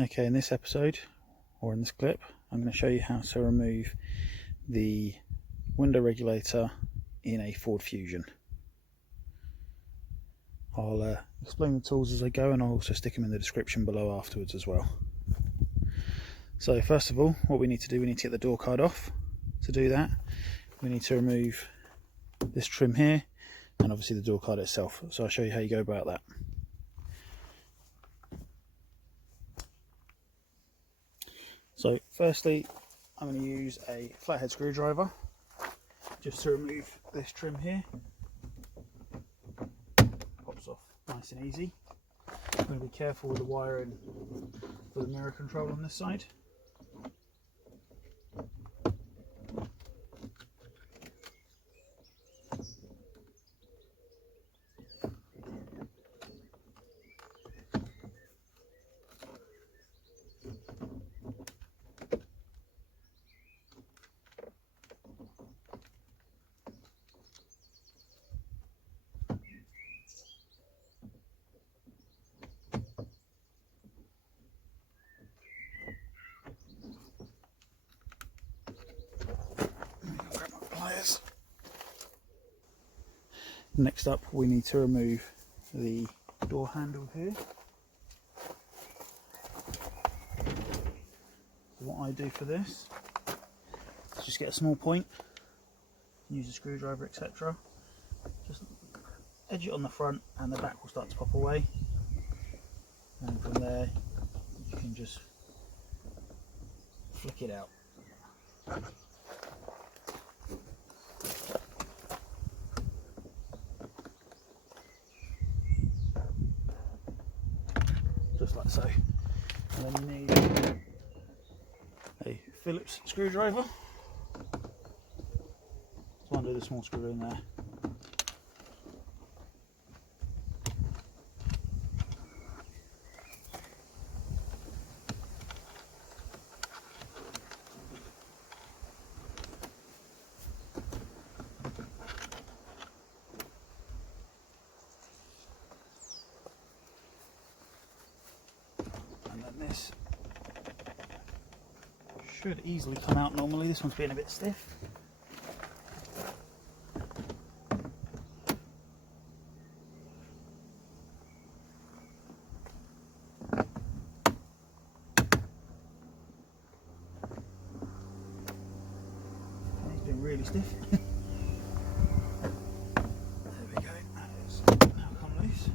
Okay, in this episode, or in this clip, I'm going to show you how to remove the window regulator in a Ford Fusion. I'll explain the tools as I go, and I'll also stick them in the description below afterwards as well. So first of all, what we need to do, we need to get the door card off. To do that, we need to remove this trim here, and obviously the door card itself. So I'll show you how you go about that. So firstly, I'm going to use a flathead screwdriver just to remove this trim here. Pops off nice and easy. I'm going to be careful with the wiring for the mirror control on this side. Next up, we need to remove the door handle here. So what I do for this is just get a small point, use a screwdriver, etc. Just edge it on the front and the back will start to pop away. And from there, you can just flick it out. Just like so. And then you need a Phillips screwdriver to undo the small screw in there. This should easily come out normally. This one's being a bit stiff. It's been really stiff. There we go. That is now come loose.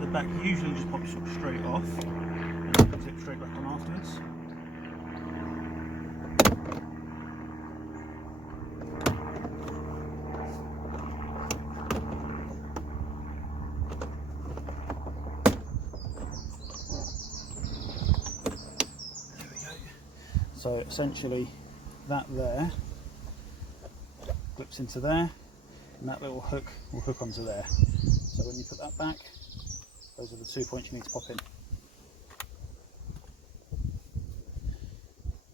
The back usually just pops straight off and you can clip straight back on afterwards. There we go. So essentially that there clips into there and that little hook will hook onto there. So when you put that back, those are the 2 points you need to pop in.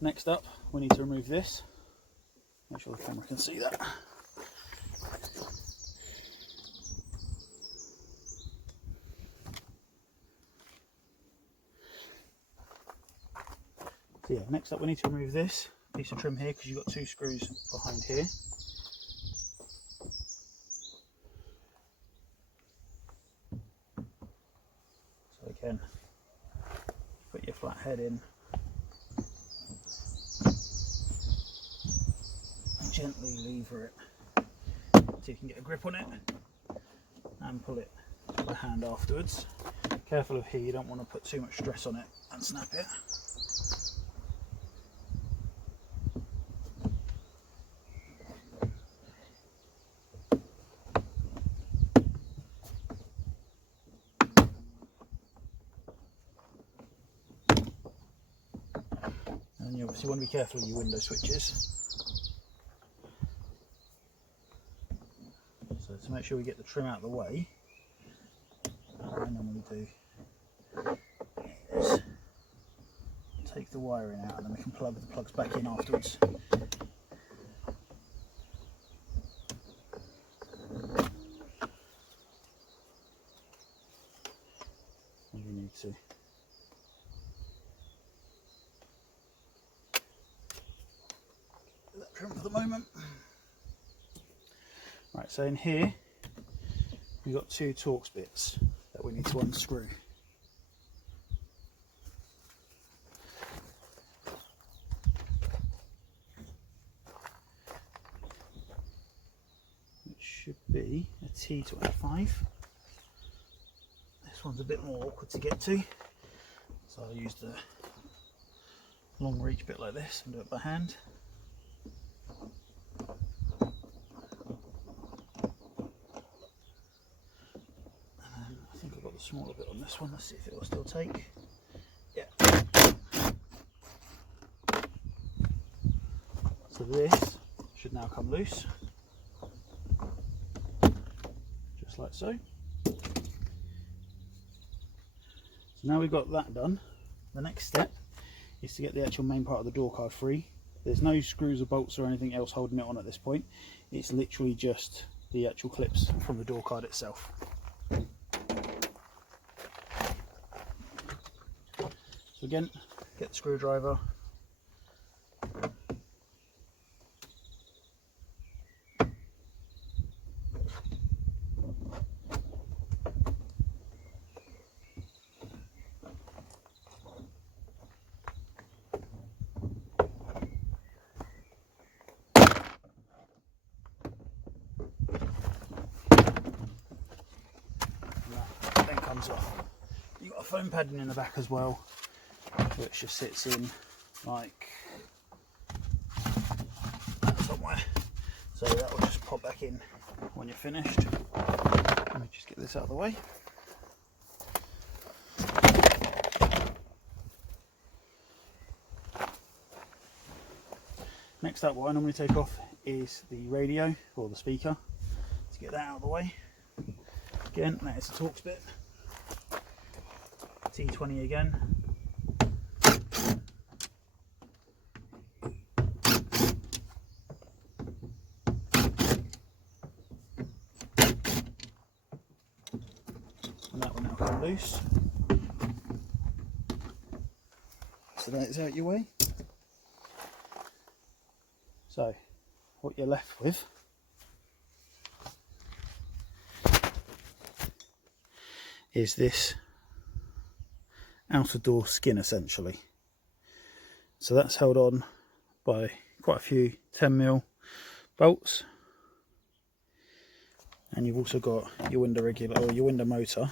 Next up, we need to remove this. Make sure the camera can see that. So yeah, next up we need to remove this piece of trim here because you've got two screws behind here. Again, put your flat head in and gently lever it so you can get a grip on it and pull it by hand afterwards. Careful of here, you don't want to put too much stress on it and snap it. And you obviously want to be careful of your window switches. So to make sure we get the trim out of the way, what I normally do is take the wiring out and then we can plug the plugs back in afterwards. to. Let that trim for the moment. Right, so in here we've got two Torx bits that we need to unscrew. It should be a T20. This one's a bit more awkward to get to, so I'll use the long reach bit like this and do it by hand. I think I've got the smaller bit on this one. Let's see if it will still take. Yeah. So this should now come loose, just like so. So now we've got that done, the next step is to get the actual main part of the door card free. There's no screws or bolts or anything else holding it on at this point. It's literally just the actual clips from the door card itself. So again, get the screwdriver, then comes off. You've got a foam padding in the back as well, which just sits in like that somewhere, so that will just pop back in when you're finished. Let me just get this out of the way. Next up, what I normally take off is the radio or the speaker. Let's get that out of the way. Again, that is a Torx bit. T20 again. And that will now come loose. So that is out your way. So what you're left with is this outer door skin essentially. So that's held on by quite a few 10mm bolts, and you've also got your window regulator or your window motor,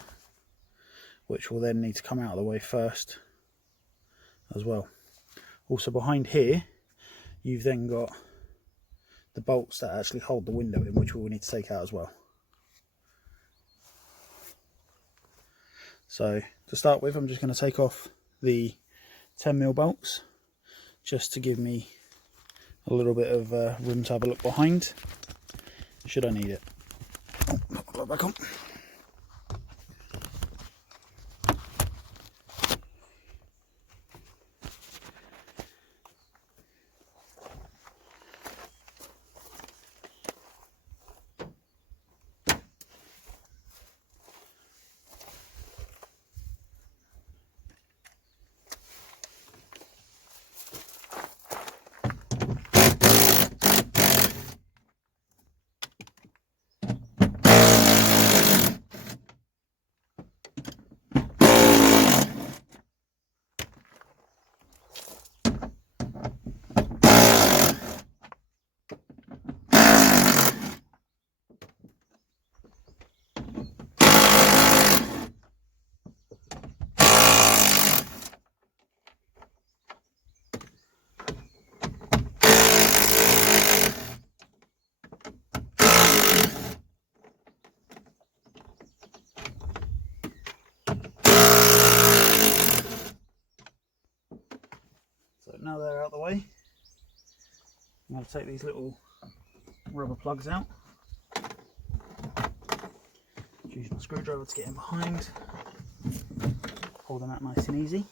which will then need to come out of the way first as well. Also behind here you've then got the bolts that actually hold the window in, which we'll need to take out as well. So to start with, I'm just going to take off the 10mm bolts just to give me a little bit of room to have a look behind, should I need it. Oh, put that back on. Now they're out of the way, I'm going to take these little rubber plugs out. Use my screwdriver to get in behind, pull them out nice and easy.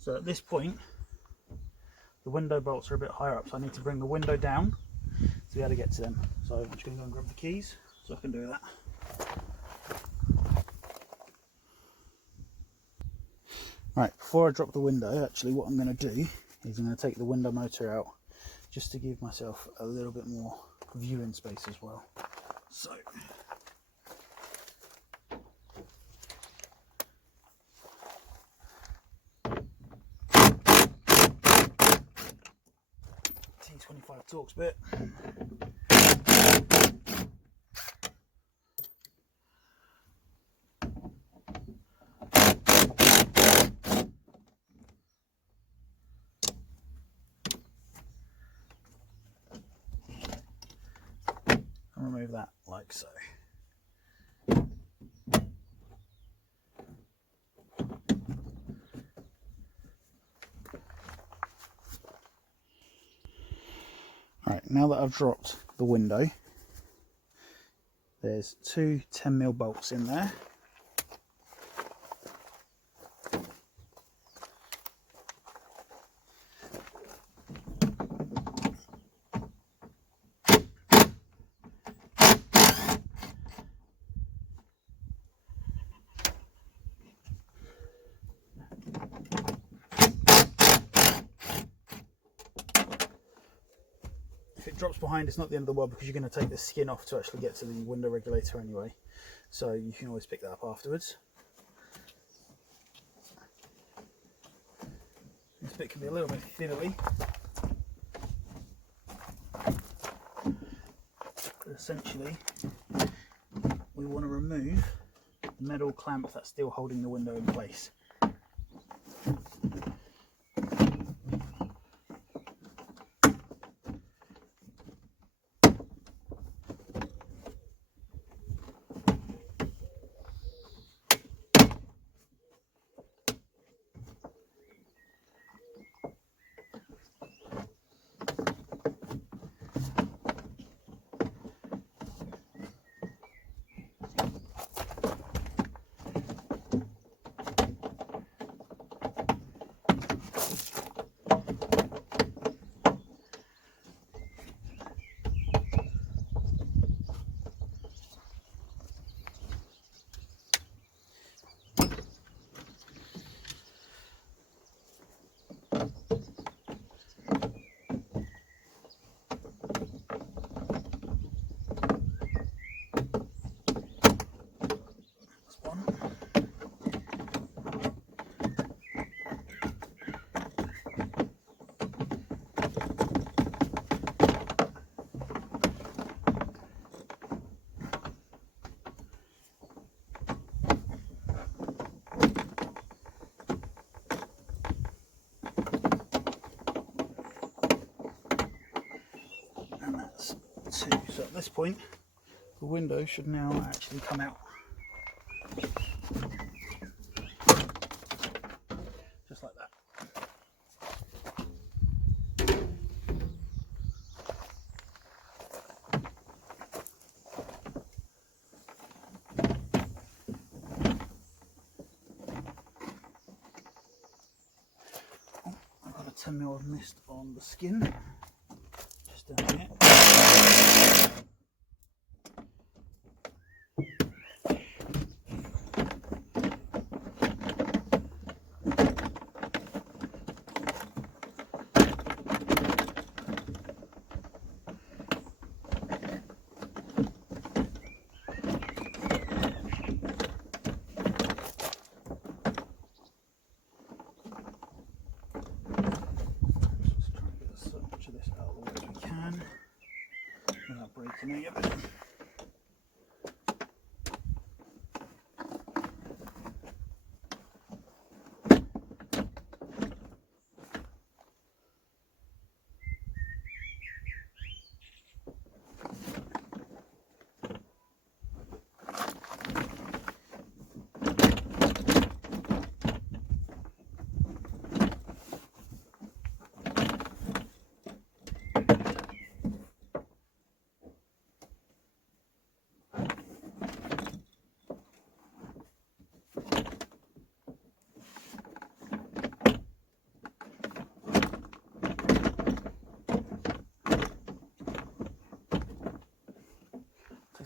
So at this point the window bolts are a bit higher up, so I need to bring the window down to be able to get to them. So I'm just going to go and grab the keys so I can do that. Right, before I drop the window, actually what I'm going to do is I'm going to take the window motor out just to give myself a little bit more viewing space as well. So T20 Torx bit. And remove that like so. Alright, now that I've dropped the window, there's two 10mm bolts in there. If it drops behind, it's not the end of the world because you're going to take the skin off to actually get to the window regulator anyway. So you can always pick that up afterwards. This bit can be a little bit fiddly. But essentially, we want to remove the metal clamp that's still holding the window in place. Two. So at this point, the window should now actually come out. Just like that. Oh, I've got a 10mm of mist on the skin. Just down here. Breaking any of it.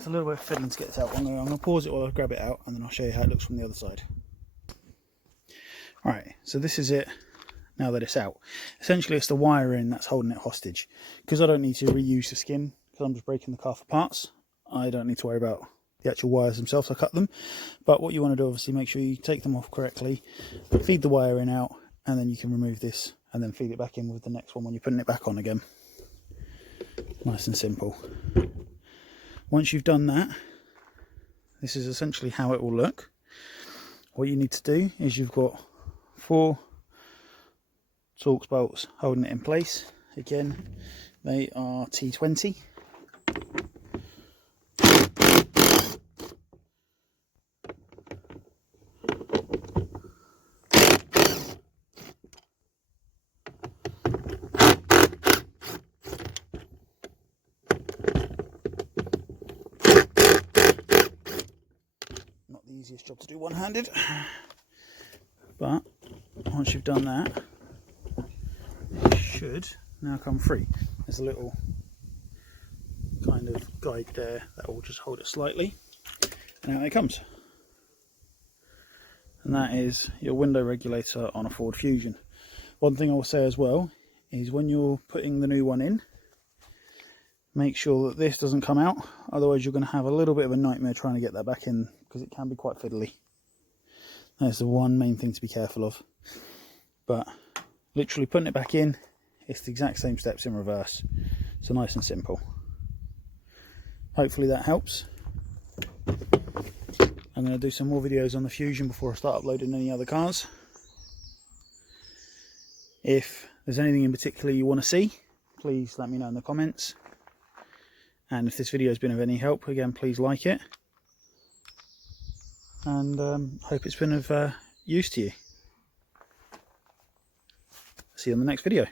It's a little bit fiddling to get this out. I'm going to pause it while I grab it out, and then I'll show you how it looks from the other side. Alright, so this is it now that it's out. Essentially it's the wiring that's holding it hostage. Because I don't need to reuse the skin, because I'm just breaking the car for parts, I don't need to worry about the actual wires themselves. I cut them. But what you want to do, obviously, make sure you take them off correctly, feed the wiring out, and then you can remove this and then feed it back in with the next one when you're putting it back on again. Nice and simple. Once you've done that, this is essentially how it will look. What you need to do is you've got 4 Torx bolts holding it in place. Again, they are T20. Not the easiest job to do one-handed, but once you've done that, it should now come free. There's a little kind of guide there that will just hold it slightly, and out it comes. And that is your window regulator on a Ford Fusion. One thing I will say as well is when you're putting the new one in, make sure that this doesn't come out, otherwise you're going to have a little bit of a nightmare trying to get that back in, because it can be quite fiddly. That's the one main thing to be careful of. But literally putting it back in, it's the exact same steps in reverse. So nice and simple. Hopefully that helps. I'm going to do some more videos on the Fusion before I start uploading any other cars. If there's anything in particular you want to see, please let me know in the comments. And if this video has been of any help, again, please like it. And hope it's been of use to you. See you on the next video.